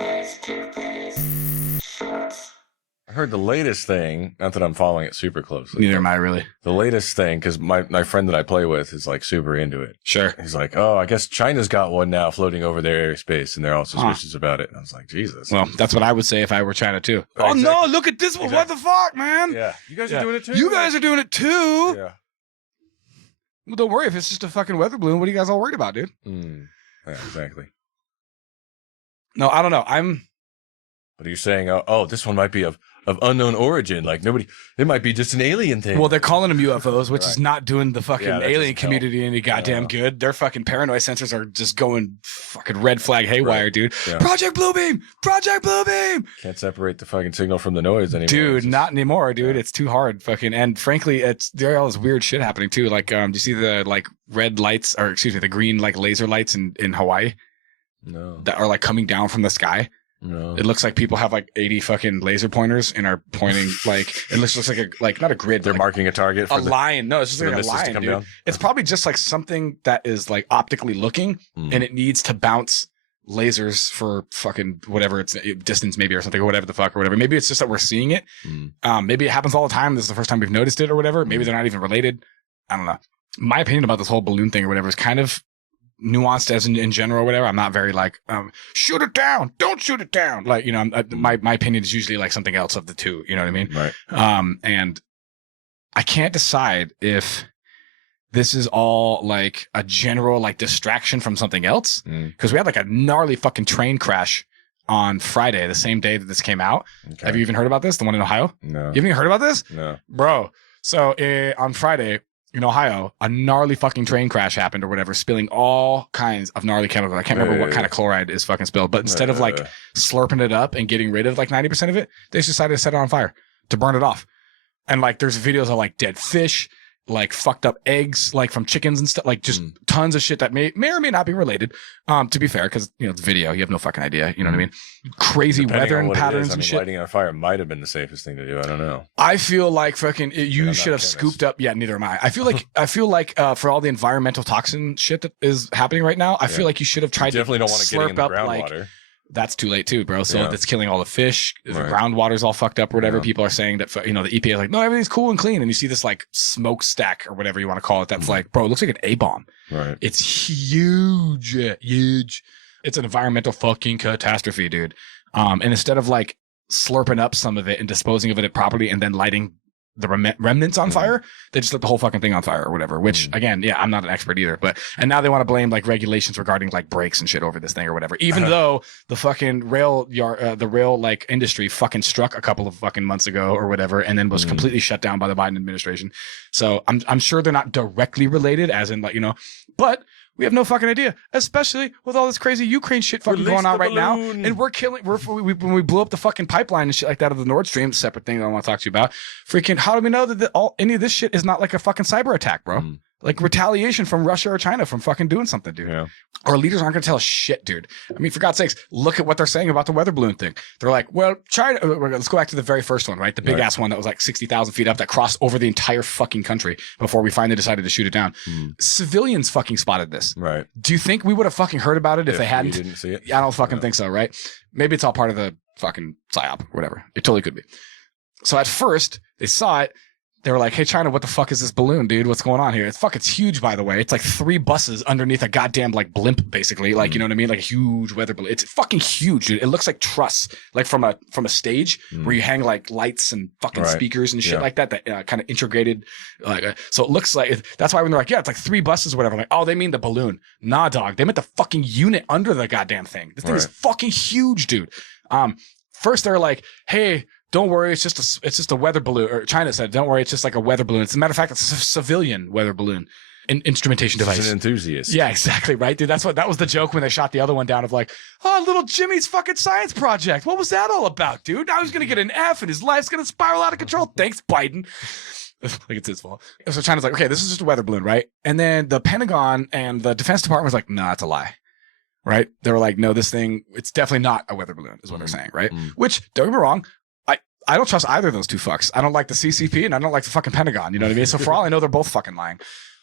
I heard the latest thing, not that I'm following it super closely. Neither am I really. The latest thing, because my friend that I play with is like super into it. Sure. He's like, oh, I guess China's got one now floating over their airspace and they're all suspicious about it. And I was like, Jesus. Well, that's what I would say if I were China too. Right, oh exactly. no, look at this one. What the fuck, man? Yeah. You guys are doing it too? You guys are doing it too. Yeah. Well, don't worry. If it's just a fucking weather balloon, what are you guys all worried about, dude? Yeah, exactly. No, I don't know. But are you saying, oh, this one might be of unknown origin? Like it might be just an alien thing. Well, they're calling them UFOs, which Right. is not doing the fucking alien community any goddamn good. Their fucking paranoid sensors are just going fucking red flag haywire, Right. dude. Yeah. Project Bluebeam! Project Bluebeam! Can't separate the fucking signal from the noise anymore. Dude, not anymore, dude. Yeah. It's too hard, fucking. And frankly, there's all this weird shit happening too. Like, do you see the like red lights, or excuse me, the green like laser lights in Hawaii? No. That are like coming down from the sky. No. It looks like people have like 80 fucking laser pointers and are pointing like it looks like not a grid. They're like marking a target for a line. No, it's just like a line, dude. Down. It's probably just like something that is like optically looking, and it needs to bounce lasers for fucking whatever it's distance maybe or something or whatever the fuck or whatever. Maybe it's just that we're seeing it. Maybe it happens all the time. This is the first time we've noticed it or whatever. Maybe they're not even related. I don't know. My opinion about this whole balloon thing or whatever is kind of nuanced as in general or whatever. I'm not very like shoot it down, don't shoot it down, like, you know, my opinion is usually like something else of the two, you know what I mean? Right. And I can't decide if this is all like a general like distraction from something else, because we had like a gnarly fucking train crash on Friday, the same day that this came out. Okay. Have you even heard about this, the one in Ohio? No. You haven't even heard about this? No, bro. So on Friday in Ohio, a gnarly fucking train crash happened or whatever, spilling all kinds of gnarly chemicals. I can't remember what kind of chloride is fucking spilled, but instead of like slurping it up and getting rid of like 90% of it, they just decided to set it on fire to burn it off. And like there's videos of like dead fish, like fucked up eggs, like from chickens and stuff, like just tons of shit that may or may not be related. To be fair, because you know it's video, you have no fucking idea. You know what I mean? Crazy weather and patterns and shit. Lighting on fire might have been the safest thing to do. I don't know. I feel like fucking you should have scooped up. Yeah, neither am I. I feel like for all the environmental toxin shit that is happening right now, I feel like you should have tried to definitely don't want to get in the groundwater. Like, that's too late too, bro. So that's killing all the fish. The groundwater's all fucked up or whatever. People are saying that, you know, the EPA is like, no, everything's cool and clean. And you see this like smokestack or whatever you want to call it. That's like, bro, it looks like an A-bomb. Right. It's huge. It's an environmental fucking catastrophe, dude. And instead of like slurping up some of it and disposing of it properly and then lighting the remnants on fire, they just lit the whole fucking thing on fire or whatever, which again, I'm not an expert either, and now they want to blame like regulations regarding like brakes and shit over this thing or whatever, even though the fucking rail like industry fucking struck a couple of fucking months ago or whatever, and then was completely shut down by the Biden administration. So I'm sure they're not directly related as in like, you know, but we have no fucking idea, especially with all this crazy Ukraine shit fucking going on right now. And when we blew up the fucking pipeline and shit like that of the Nord Stream, separate thing that I want to talk to you about. Freaking, how do we know that any of this shit is not like a fucking cyber attack, bro? Like retaliation from Russia or China from fucking doing something, dude. Yeah. Our leaders aren't going to tell us shit, dude. I mean, for God's sakes, look at what they're saying about the weather balloon thing. They're like, well, China, let's go back to the very first one, right? The big ass one that was like 60,000 feet up that crossed over the entire fucking country before we finally decided to shoot it down. Civilians fucking spotted this. Right. Do you think we would have fucking heard about it if they hadn't? We didn't see it? I don't fucking think so, right? Maybe it's all part of the fucking psyop or whatever. It totally could be. So at first, they saw it. They were like, hey, China, what the fuck is this balloon, dude? What's going on here? It's huge, by the way. It's like 3 buses underneath a goddamn like blimp, basically. Like, you know what I mean? Like a huge weather balloon. It's fucking huge, dude. It looks like truss, like from a stage where you hang like lights and fucking speakers and shit like that kind of integrated. So it looks like, that's why when they're like, yeah, it's like 3 buses or whatever. I'm like, oh, they mean the balloon. Nah, dog. They meant the fucking unit under the goddamn thing. This thing is fucking huge, dude. First they're like, hey, don't worry, it's just a weather balloon. Or China said, don't worry, it's just like a weather balloon. As a matter of fact, it's a civilian weather balloon. Instrumentation device. He's an enthusiast. Yeah, exactly, right, dude. That was the joke when they shot the other one down of like, oh, little Jimmy's fucking science project. What was that all about, dude? Now he's gonna get an F and his life's gonna spiral out of control. Thanks, Biden. Like it's his fault. So China's like, okay, this is just a weather balloon, right? And then the Pentagon and the Defense Department was like, nah, it's a lie. Right? They were like, no, this thing, it's definitely not a weather balloon, is what they're saying, right? Which, don't get me wrong, I don't trust either of those two fucks. I don't like the CCP and I don't like the fucking Pentagon. You know what I mean? So for all I know, they're both fucking lying.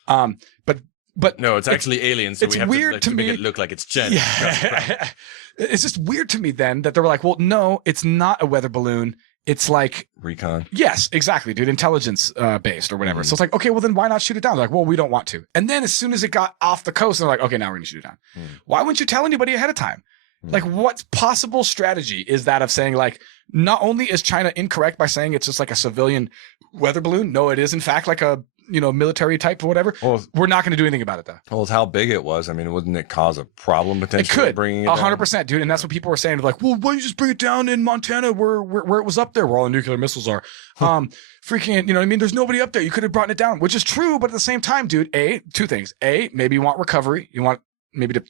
But But No, it's actually aliens, so it's we have weird to to make me. it look like it's China. Yeah. It's just weird to me then that they were like, well, no, it's not a weather balloon. It's like Recon. yes, exactly, dude. Intelligence based or whatever. Mhm. So it's like, okay, well then why not shoot it down? They're like, well, we don't want to. And then as soon as it got off the coast, they're like, okay, now we're gonna shoot it down. Mhm. Why wouldn't you tell anybody ahead of time? Mhm. Like, what possible strategy is that of saying like, not only is China incorrect by saying it's just like a civilian weather balloon? No, it is in fact like a military type or whatever. Well, We're not going to do anything about it though. well, it's how big it was. I mean, wouldn't it cause a problem It potentially? could, Bringing it down? 100%, dude. And that's what people were saying. They're like, well, why don't you just bring it down in Montana where it was up there, where all the nuclear missiles are? Freaking, you know what I mean? There's nobody up there. You could have brought it down, which is true. But at the same time, dude, two things. Maybe you want recovery. You want maybe to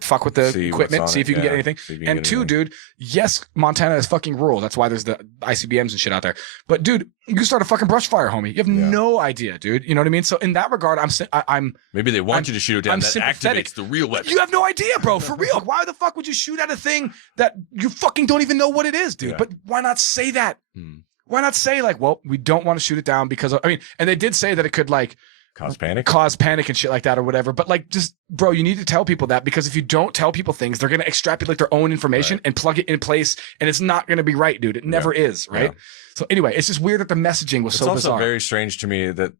fuck with the See equipment, what's on see if you it, can get yeah. anything. See if you can And get two, anything. dude, yes, Montana is fucking rural. That's why there's the ICBMs and shit out there. But dude, you start a fucking brush fire, homie. You have Yeah. no idea, dude. You know what I mean? So in that regard, I'm Maybe they want you to shoot it down. I'm That sympathetic. activates the real weapon. you have no idea, bro. For real. Why the fuck would you shoot at a thing that you fucking don't even know what it is, dude? Yeah. But why not say that? Hmm. Why not say like, well, we don't want to shoot it down because of, I mean, and they did say that it could like Cause panic. cause panic and shit like that or whatever. But like, just bro, you need to tell people that because if you don't tell people things, they're gonna extrapolate their own information Right. and plug it in place, and it's not gonna be right, dude. It never is, right? Yeah. So anyway, it's just weird that the messaging was It's so also bizarre. very strange to me that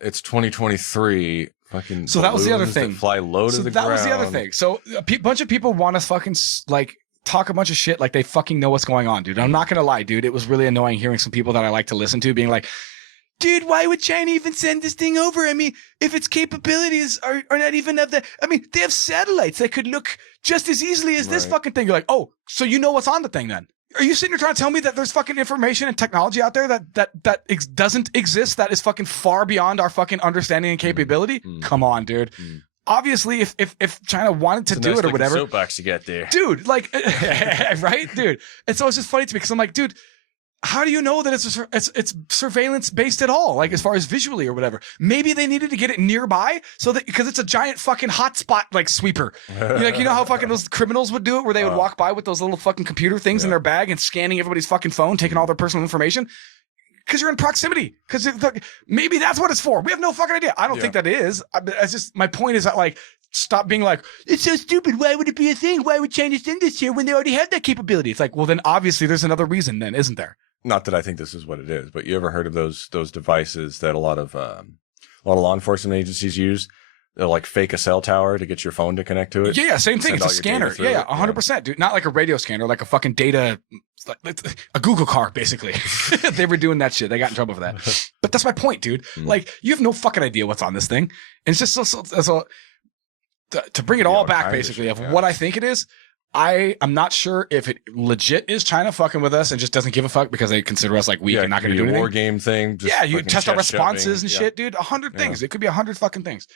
it's 2023. Fucking So that was the other balloons that thing. Fly low to So the that ground. was the other thing. So a bunch of people want to fucking like talk a bunch of shit like they fucking know what's going on, dude. I'm not gonna lie, dude. It was really annoying hearing some people that I like to listen to being like, dude, why would China even send this thing over? I mean, if its capabilities are not even of the, I mean, they have satellites that could look just as easily as this Right. fucking thing. You're like, oh, so you know what's on the thing then? Are you sitting here trying to tell me that there's fucking information and technology out there that doesn't exist, that is fucking far beyond our fucking understanding and capability? Mm. Come on, dude. Mm. Obviously, if China wanted to It's a do nice it or looking whatever, soapbox you got there. dude, like, right, dude. And so it's just funny to me because I'm like, dude, how do you know that it's surveillance based at all? Like as far as visually or whatever. Maybe they needed to get it nearby so that because it's a giant fucking hotspot like sweeper. Like you know how fucking those criminals would do it, where they would walk by with those little fucking computer things in Yeah. their bag and scanning everybody's fucking phone, taking all their personal information. Because you're in proximity. Because maybe that's what it's for. We have no fucking idea. I don't Yeah. think that is. It's just my point is that like. Stop being like, it's so stupid. Why would it be a thing? Why would China send this here when they already have that capability? It's like, well, then obviously there's another reason then, isn't there? Not that I think this is what it is, but you ever heard of those devices that a lot of law enforcement agencies use? They'll like fake a cell tower to get your phone to connect to it. Yeah, same thing. Send It's a all your data scanner. through Yeah, it. 100%, dude. Not like a radio scanner, like a fucking data, like a Google car, basically. They were doing that shit. They got in trouble for that. But that's my point, dude. Mm. Like, you have no fucking idea what's on this thing. And it's just so to bring it all all back, kinds of basically, shit, of yeah. what I think it is. I'm not sure if it legit is China fucking with us and just doesn't give a fuck because they consider us like weak and not going to do a anything. war game thing. Just Yeah, you fucking test our chest responses shoving. and Yeah. shit, dude. 100 Yeah. things. It could be 100 fucking things.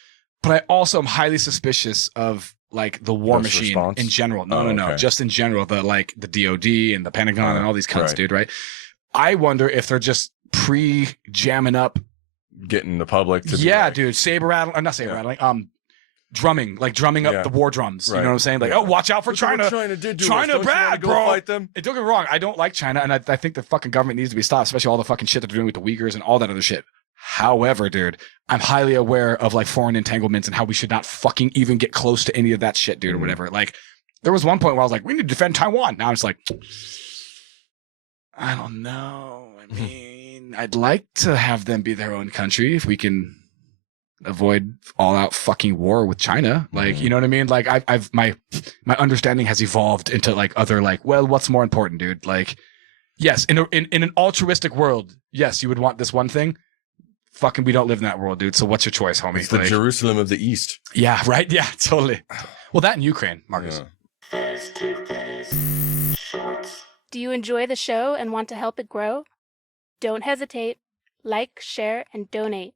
But I also am highly suspicious of like the war Ghost machine response? in general. No, Oh, no. okay. Just in general, the DOD and the Pentagon and all these cunts, Right. dude, right? I wonder if they're just pre-jamming up. Getting the public to be Yeah, like, dude. Saber rattling, not saber Yeah. rattling. Drumming up Yeah. the war drums. You Right. know what I'm saying? Like, Yeah. oh, watch out for "Look at what China. China did to China us. Don't you wanna bad, go bro." Fight them? Hey, don't get me wrong. I don't like China, and I think the fucking government needs to be stopped, especially all the fucking shit that they're doing with the Uyghurs and all that other shit. However, dude, I'm highly aware of like foreign entanglements and how we should not fucking even get close to any of that shit, dude, or Mhm. whatever. Like, there was one point where I was like, we need to defend Taiwan. Now I'm just like, I don't know. I mean, I'd like to have them be their own country if we can avoid all out fucking war with China. Like, you know what I mean? Like I've my understanding has evolved into like other like, well, what's more important, dude? Like, yes, in an altruistic world, yes, you would want this one thing. Fucking, we don't live in that world, dude. So what's your choice, homie? It's the Like, Jerusalem of the East. yeah, right? Yeah, totally. Well, that in Ukraine, Marcus. Yeah. Do you enjoy the show and want to help it grow? Don't hesitate. Like, share, and donate.